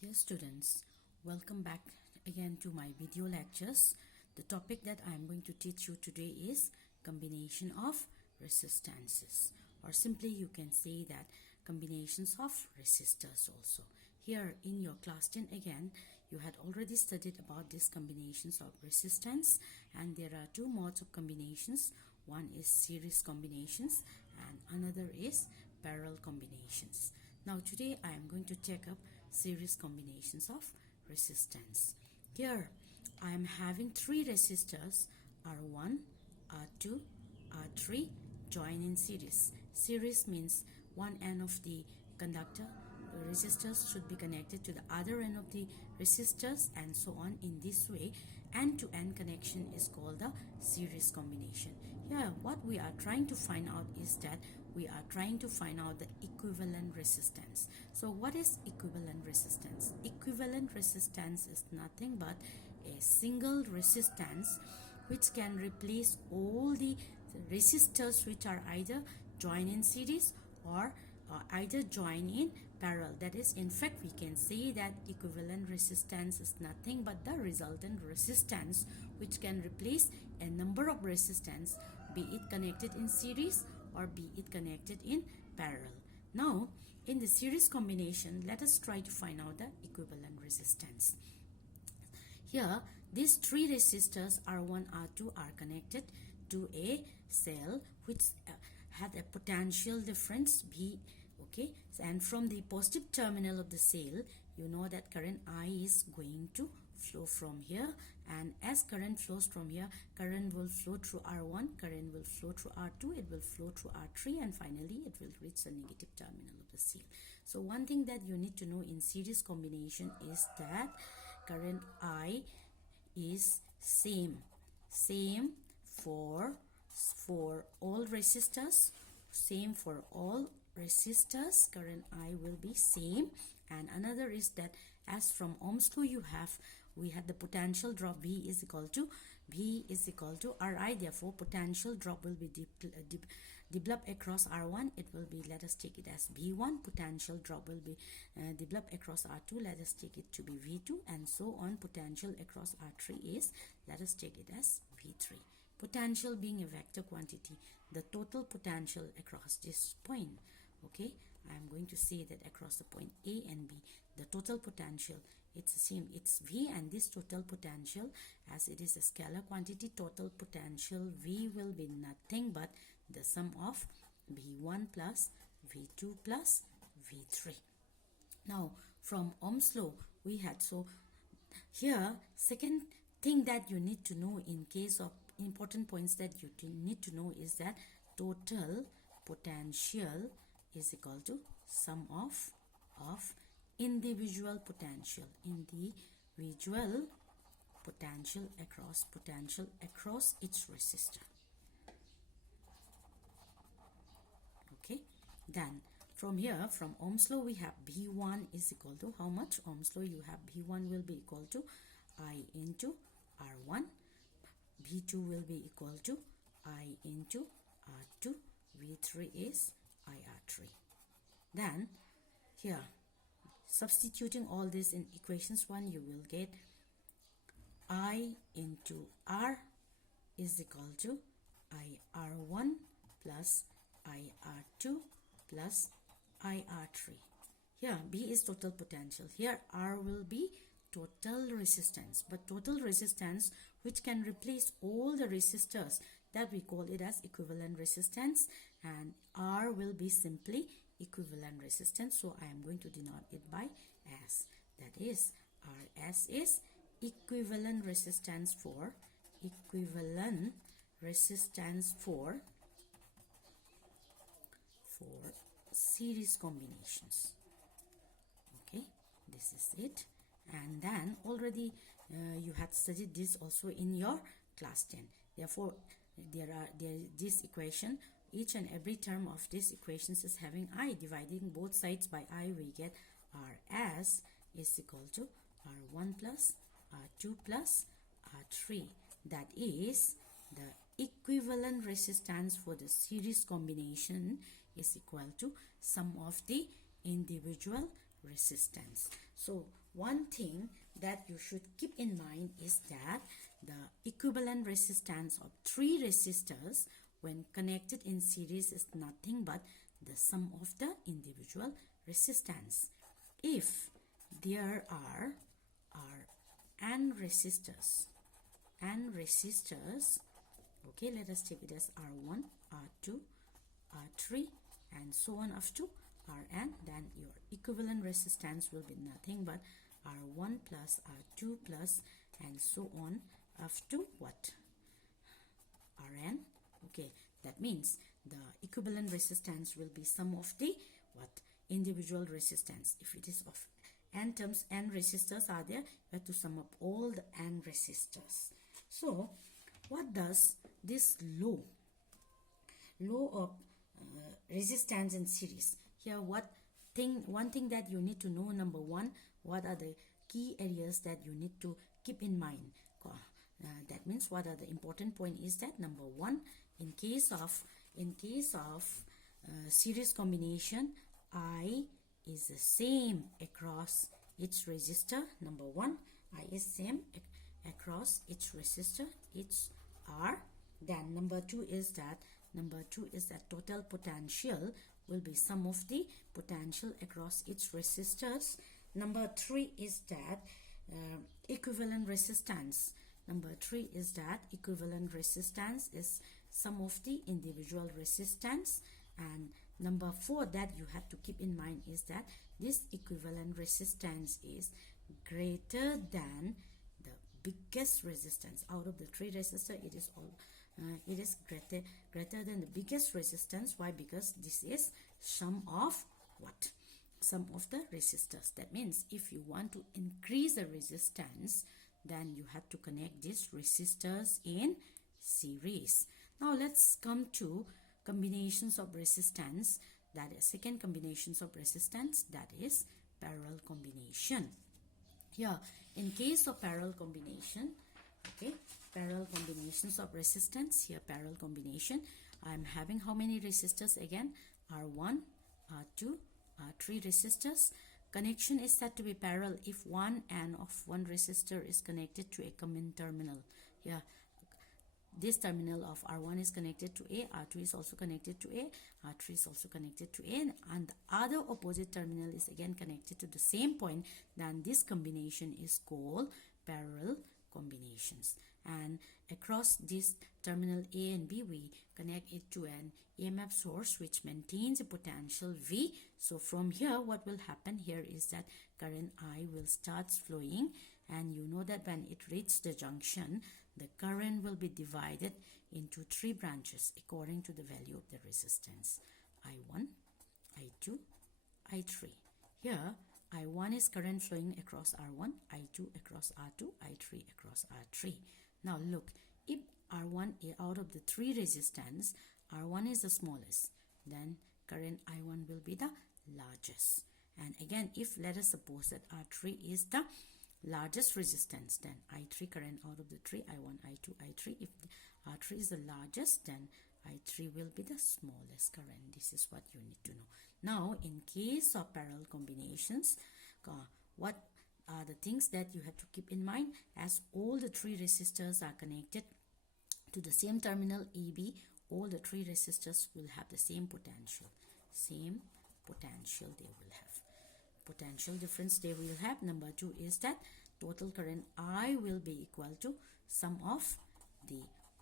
Dear students, welcome back again to my video lectures. The topic that I am going to teach you today is combination of resistances, or simply you can say that combinations of resistors also. Here in your class 10 again, you had already studied about these combinations of resistance, and there are two modes of combinations. One is series combinations and another is parallel combinations. Now today I am going to take up series combinations of resistance. Here I am having three resistors R1, R2, R3 join in series. Series means one end of the conductor resistors should be connected to the other end of the resistors and so on. In this way, end-to-end connection is called the series combination. Here what we are trying to find out is that we are trying to find out the equivalent resistance. So what is equivalent resistance? Equivalent resistance is nothing but a single resistance which can replace all the resistors which are either join in series or either join in parallel. That is, in fact, we can say that equivalent resistance is nothing but the resultant resistance which can replace a number of resistance, be it connected in series or be it connected in parallel. Now, in the series combination, let us try to find out the equivalent resistance. Here, these three resistors R1, R2 are connected to a cell which had a potential difference V. Okay, and from the positive terminal of the cell, you know that current I is going to flow from here, and as current flows from here, current will flow through R1, current will flow through R2, it will flow through R3, and finally it will reach the negative terminal of the cell. So one thing that you need to know in series combination is that current I is same for all resistors, same for all resistors, current I will be same. And another is that as from Ohm's law we had the potential drop V is equal to Ri. Therefore potential drop will be developed across R1. It will be, let us take it as V1. Potential drop will be developed across R2. Let us take it to be V2, and so on. Potential across R3 is, let us take it as V3. Potential being a vector quantity, the total potential across this point. Okay, I am going to say that across the point A and B, the total potential, it's the same, it's V, and this total potential, as it is a scalar quantity, total potential V will be nothing but the sum of V1 plus V2 plus V3. Now from Ohm's law we had, so here second thing that you need to know in case of important points that you need to know is that total potential is equal to sum of individual potential across each resistor. Okay, then from here, from Ohm's law we have B1 is equal to how much? Ohm's law you have B1 will be equal to I into R1, B2 will be equal to I into R2, V3 is IR3. Then here, substituting all this in equations 1, you will get I into R is equal to IR1 plus IR2 plus IR3. Here B is total potential, here R will be total resistance, but total resistance which can replace all the resistors, that we call it as equivalent resistance, and R will be simply equivalent resistance. So I am going to denote it by S. That is, RS is equivalent resistance for series combinations. Okay, this is it. And then already you had studied this also in your class 10. Therefore this equation, each and every term of this equations is having I. Dividing both sides by I, we get RS is equal to R1 plus R2 plus R3. That is, the equivalent resistance for the series combination is equal to sum of the individual resistance. So one thing that you should keep in mind is that the equivalent resistance of three resistors when connected in series is nothing but the sum of the individual resistance. If there are n resistors, okay, let us take it as R1, R2, R3 and so on up to Rn, then your equivalent resistance will be nothing but R1 plus R2 plus and so on up to what? Rn. Okay, that means the equivalent resistance will be sum of the what? Individual resistance. If it is of n terms, n resistors are there, you have to sum up all the n resistors. So what does this law of resistance in series? Here one thing that you need to know, number one, what are the key areas that you need to keep in mind? That means what are the important point is that number one, in case of series combination, I is the same across each resistor. Number one, I is same across each resistor, each R. Then number two is that total potential will be sum of the potential across each resistors. Number three is that equivalent resistance. Number three is that equivalent resistance is sum of the individual resistance. And number four that you have to keep in mind is that this equivalent resistance is greater than the biggest resistance. Out of the three resistors, it is greater than the biggest resistance. Why? Because this is sum of what? Sum of the resistors. That means if you want to increase the resistance, then you have to connect these resistors in series. Now let's come to combinations of resistance. That is second combinations of resistance, that is parallel combination. Here in case of parallel combination, okay, parallel combinations of resistance, here parallel combination, I am having how many resistors again? R1, R2, R3 resistors. Connection is said to be parallel if one end of one resistor is connected to a common terminal. Here this terminal of R1 is connected to A, R2 is also connected to A, R3 is also connected to A, and the other opposite terminal is again connected to the same point. Then this combination is called parallel combinations. And across this terminal A and B, we connect it to an EMF source which maintains a potential V. So from here, what will happen here is that current I will start flowing, and you know that when it reaches the junction, the current will be divided into three branches according to the value of the resistance. I1, I2, I3. Here I1 is current flowing across R1, I2 across R2, I3 across R3. Now look, if R1 out of the three resistance, R1 is the smallest, then current I1 will be the largest. And again, if let us suppose that R3 is the largest resistance, then I3 current out of the three, I1, I2, I3. If R3 is the largest, then I3 will be the smallest current. This is what you need to know. Now, in case of parallel combinations, what are the things that you have to keep in mind? As all the three resistors are connected to the same terminal AB, all the three resistors will have the same potential. Same potential they will have. Potential difference they will have. Number two is that total current I will be equal to sum of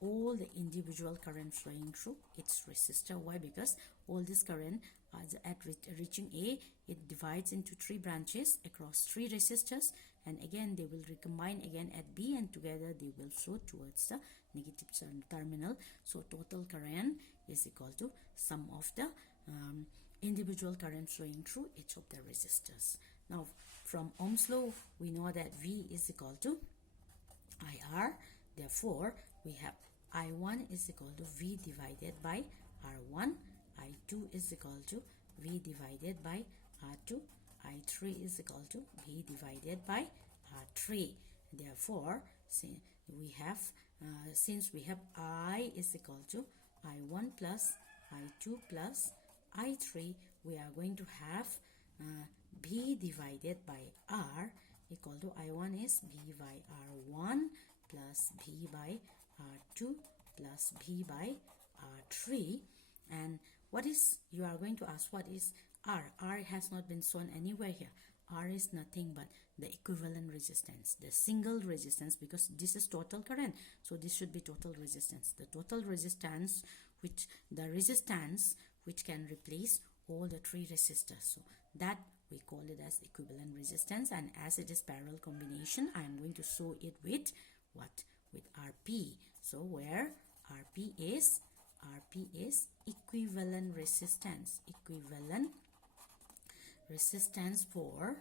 all the individual current flowing through its resistor. Why? Because all this current at reaching A, it divides into three branches across three resistors, and again they will recombine again at B, and together they will flow towards the negative terminal. So total current is equal to sum of the individual current flowing through each of the resistors. Now from Ohm's law, we know that V is equal to IR. Therefore, we have I1 is equal to V divided by R1, I2 is equal to V divided by R2, I3 is equal to V divided by R3. Therefore, since we have I is equal to I1 plus I2 plus I3, we are going to have V divided by R equal to I1 is V by R1 plus V by R2 plus V by R3. And what is, you are going to ask, what is R? R has not been shown anywhere here. R is nothing but the equivalent resistance, the single resistance, because this is total current, so this should be total resistance, the total resistance, which the resistance which can replace all the three resistors. So that we call it as equivalent resistance, and as it is parallel combination, I am going to show it with what? With RP. So where RP is equivalent resistance, equivalent resistance for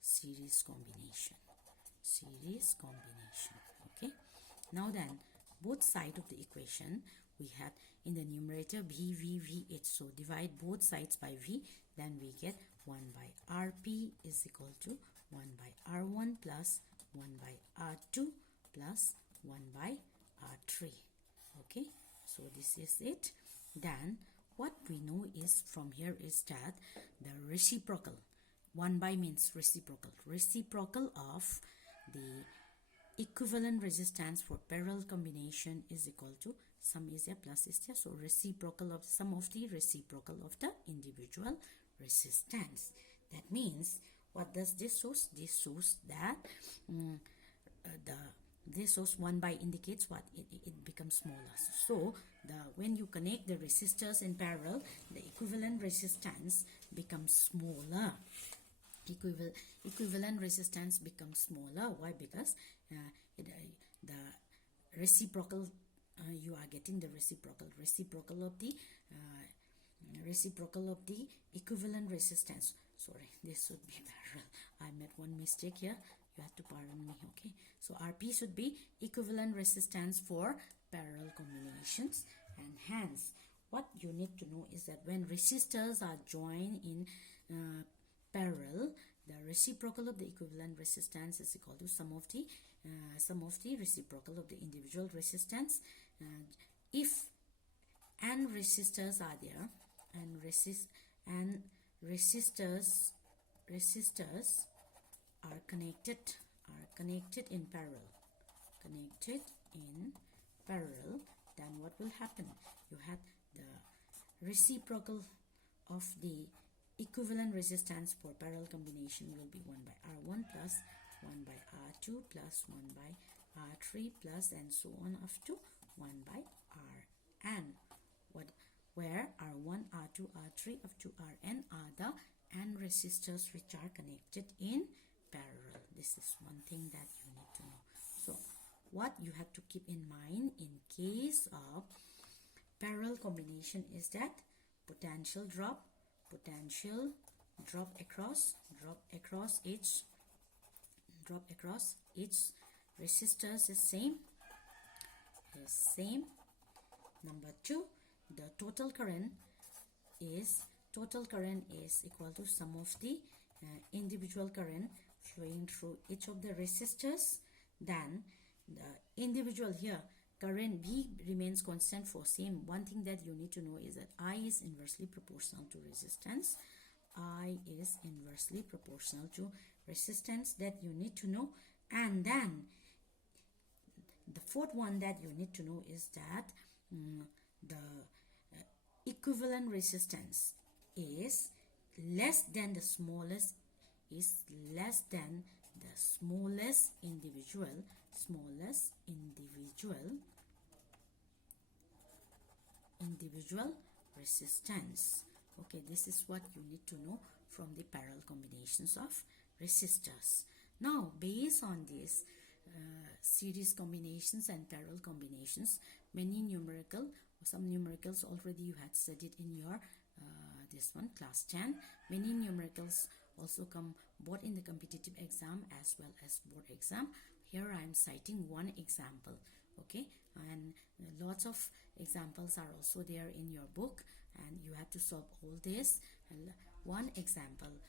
series combination, okay. Now then, both sides of the equation we have in the numerator VH, so divide both sides by V, then we get 1 by RP is equal to 1 by R1 plus 1 by R2 plus 1 by R3. Okay, so this is it. Then what we know is from here is that the reciprocal, 1 by means reciprocal of the equivalent resistance for parallel combination is equal to sum is there plus is there, so reciprocal of sum of the reciprocal of the individual resistance. That means, what does this shows? This shows that this shows 1 by indicates what? It becomes smaller. So when you connect the resistors in parallel, the equivalent resistance becomes smaller. Equivalent resistance becomes smaller. Why? Because the reciprocal, you are getting the reciprocal of the equivalent resistance. Sorry, this should be parallel. I made one mistake here. You have to pardon me. Okay, so RP should be equivalent resistance for parallel combinations, and hence what you need to know is that when resistors are joined in parallel, the reciprocal of the equivalent resistance is equal to sum of the reciprocal of the individual resistance. If n resistors are there, and resistors are connected in parallel, then what will happen? You have the reciprocal of the equivalent resistance for parallel combination will be 1 by R1 plus 1 by R2 plus 1 by R3 plus and so on up to 1 by Rn, where R1, R2, R3 up to Rn are the n resistors which are connected in parallel. This is one thing that you need to know. So what you have to keep in mind in case of parallel combination is that potential drop across each resistors is same. Number 2, the total current is equal to sum of the individual current flowing through each of the resistors. Then the individual here current V remains constant for same. One thing that you need to know is that I is inversely proportional to resistance. I is inversely proportional to resistance, that you need to know. And then the fourth one that you need to know is that the equivalent resistance is less than the smallest individual resistance. Okay, this is what you need to know from the parallel combinations of resistors. Now, based on this series combinations and parallel combinations, some numericals already you had studied in your this one class 10. Many numericals also come both in the competitive exam as well as board exam. Here I am citing one example, okay, and lots of examples are also there in your book, and you have to solve all this. And one example,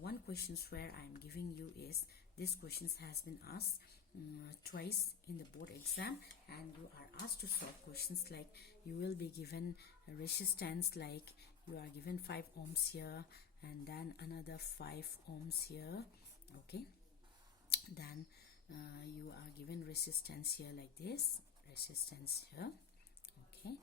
one questions where I am giving you is, this questions has been asked twice in the board exam, and you are asked to solve questions like, you will be given a resistance like you are given 5 ohms here, and then another 5 ohms here. Okay, then you are given resistance here like this, resistance here. Okay,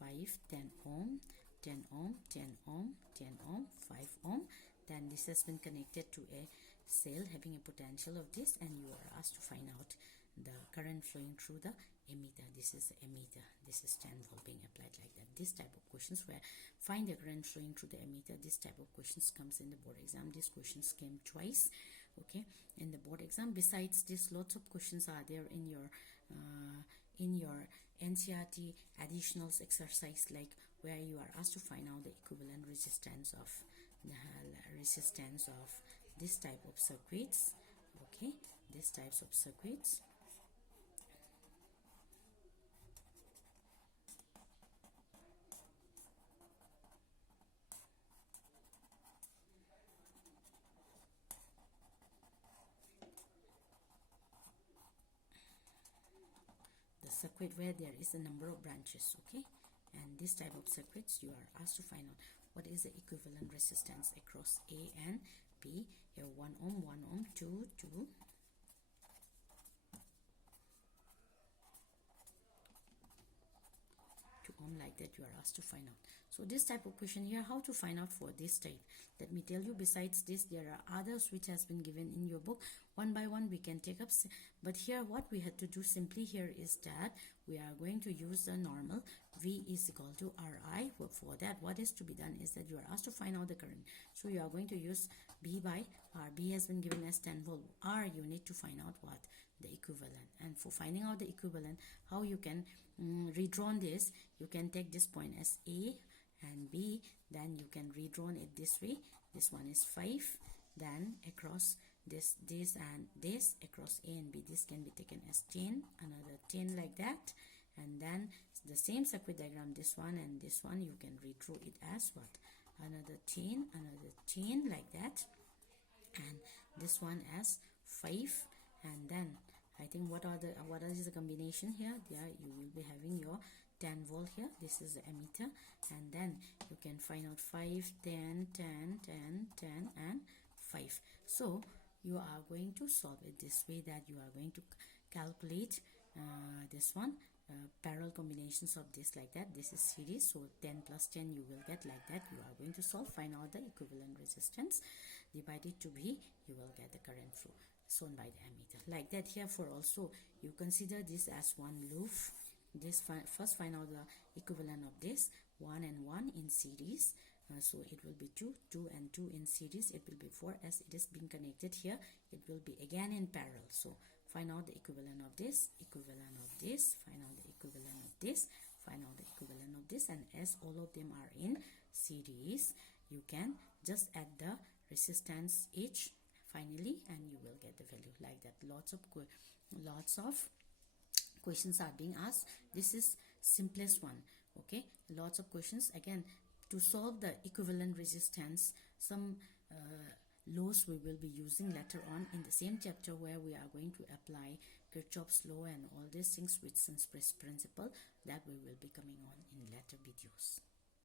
5, 10 ohm, 10 ohm, 10 ohm, 10 ohm, 5 ohm. Then this has been connected to a cell having a potential of this, and you are asked to find out the current flowing through the emitter. This is the emitter. This is 10 volt being applied like that. This type of questions where find the current flowing through the emitter, this type of questions comes in the board exam. These questions came twice, okay, in the board exam. Besides this, lots of questions are there in your NCERT additionals exercise, like where you are asked to find out the equivalent resistance of this type of circuits. Okay, these types of circuits. The circuit where there is a number of branches, okay, and this type of circuits you are asked to find out what is the equivalent resistance across A and B. Here 1 ohm, 1 ohm, 2 ohm, like that you are asked to find out. So this type of question here, how to find out for this type, let me tell you. Besides this, there are others which has been given in your book. One by one we can take up, but here what we had to do simply here is that we are going to use the normal V is equal to Ri. For that, what is to be done is that you are asked to find out the current, so you are going to use B by R. B has been given as 10 volt. R, you need to find out what the equivalent, and for finding out the equivalent, how you can redrawn this, you can take this point as A and B, then you can redrawn it this way. This one is 5, then across this and this, across A and B, this can be taken as 10, another 10 like that, and then the same circuit diagram, this one and this one, you can redraw it as what, another 10, another 10 like that, and this one as 5, and then I think what is the combination here? There you will be having your 10 volt here. This is the emitter, and then you can find out 5, 10, 10, 10, 10, and 5. So you are going to solve it this way, that you are going to calculate this one, parallel combinations of this like that. This is series, so 10 plus 10 you will get like that. You are going to solve, find out the equivalent resistance, divide it to B, you will get the current flow shown by the ammeter like that. Here for also, you consider this as one loop. This first find out the equivalent of this 1 and 1 in series, so it will be 2 and 2 in series. It will be 4 as it is being connected here. It will be again in parallel. So find out the equivalent of this, equivalent of this, find out the equivalent of this, find out the equivalent of this, and as all of them are in series, you can just add the resistance each finally, and you will get the value like that. Lots of questions are being asked. This is simplest one, okay. Lots of questions. Again, to solve the equivalent resistance, some laws we will be using later on in the same chapter, where we are going to apply Kirchhoff's law and all these things, Whitson's principle, that we will be coming on in later videos.